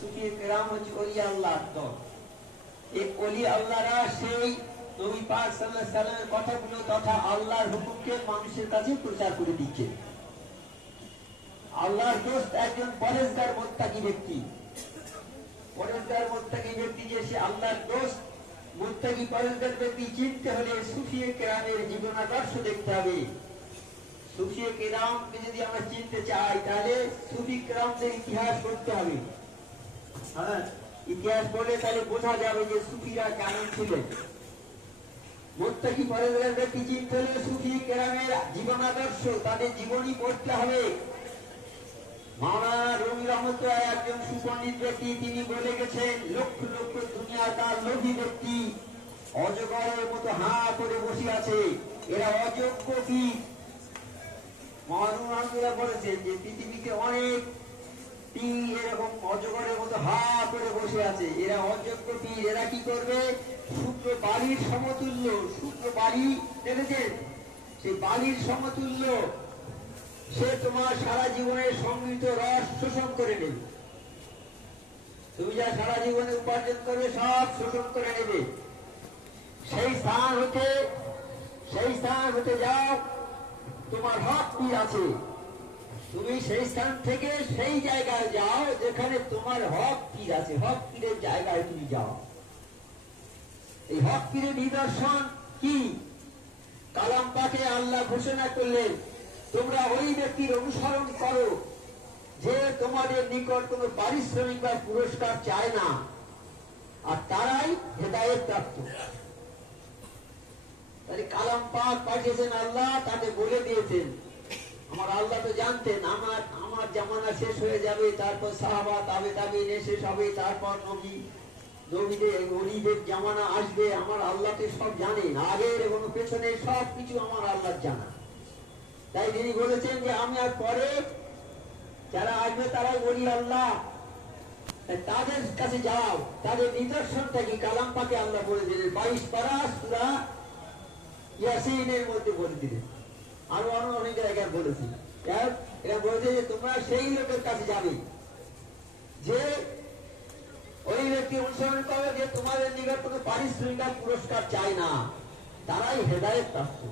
সুফি কেরাম হচ্ছে ওলি আল্লাহর দল। এই ওলি আল্লাহরা সেই নবী পাক সাল্লাল্লাহু আলাইহি সাল্লামের কথাগুলো তথা আল্লাহর হুকুমকে মানুষের কাছে প্রচার করে দিচ্ছে। আল্লাহর দোস্ত একজন পরেজগার মুত্তাকি ব্যক্তি, পরেজগার মুত্তাকি ব্যক্তি যে সে আল্লাহর দোস্ত মুত্তাকি পরেজগার ব্যক্তি চিনতে হলে সুফি কেরামের জীবনাদর্শ দেখতে হবে। সুফি কেরামকে যদি আমরা চিনতে চাই তাহলে সুফি কেরামদের ইতিহাস পড়তে হবে। হ্যাঁ, ইতিহাস পড়লে তাহলে বোঝা যাবে যে সুফিরা কেমন ছিলেন। মুত্তাকি পরেজগার ব্যক্তি চিনতে হলে সুফি কেরামের জীবনাদর্শ, তাদের জীবনী পড়তে হবে। মাওলানা রুমি রহমতুল্লাহ একজন সুপণ্ডিত ব্যক্তি, তিনি বলে গেছেন লক্ষ লক্ষ দুনিয়াদার লোভী ব্যক্তি অজগরের মতো হা করে বসে আছে, এরা অযোগ্য কি। মাওলানা রহমতুল্লাহ বলেছেন যে পৃথিবীতে অনেক পীর এরকম অজগরের মতো হা করে বসে আছে, এরা অযোগ্য পীর। এরা কি করবে? শুক্র বালির সমতুল্য, শুক্র বালি দেখেছেন, সেই বালির সমতুল্য সে তোমার সারা জীবনের সংগৃহীত রস শোষণ করে নেবে। তুমি যা সারা জীবনে উপার্জন করবে সব শোষণ করে নেবে। সেই স্থান হতে যাও তোমার হক পীর আছে, তুমি সেই স্থান থেকে সেই জায়গায় যাও যেখানে তোমার হক পীর আছে, হক পীরের জায়গায় তুমি যাও। এই হক পীরের নিদর্শন কি? কালাম পাকে আল্লাহ ঘোষণা করলেন তোমরা ওই ব্যক্তির অনুসরণ করো যে তোমাদের নিকট কোনো পারিশ্রমিক বা পুরস্কার চায় না, আর তারাই হেদায়েত প্রাপ্ত। তাহলে কালাম পাক পাঠিয়েছেন আল্লাহ, তাকে বলে দিয়েছেন। আমার আল্লাহ তো জানতেন আমার জামানা শেষ হয়ে যাবে, তারপর সাহাবা তাবে তাবিঈন শেষ হবে, তারপর নবীদের জামানা আসবে। আমার আল্লাহ তো সব জানেন, আগের এবং পেছনের সব কিছু আমার আল্লাহ জানা। তাই তিনি বলেছেন যে আমি আর পরে যারা আসবে তারাই ওলি আল্লাহ, তাদের কাছে যাও। তাদের নিদর্শনটা কি? কালাম পাকে আল্লাহ বলে দিলেন 22 পারা সূরা ইয়াসিনের মধ্যে বলে দিলেন, আরো অনেক জায়গায় বলেছি। এরা বলেছে যে তোমরা সেই লোকের কাছে যাবে যে ওই ব্যক্তি অনুসরণ করো যে তোমাদের নিকট কোনো পারিশ্রমিক পুরস্কার চায় না, তারাই হেদায়েত প্রাপ্ত।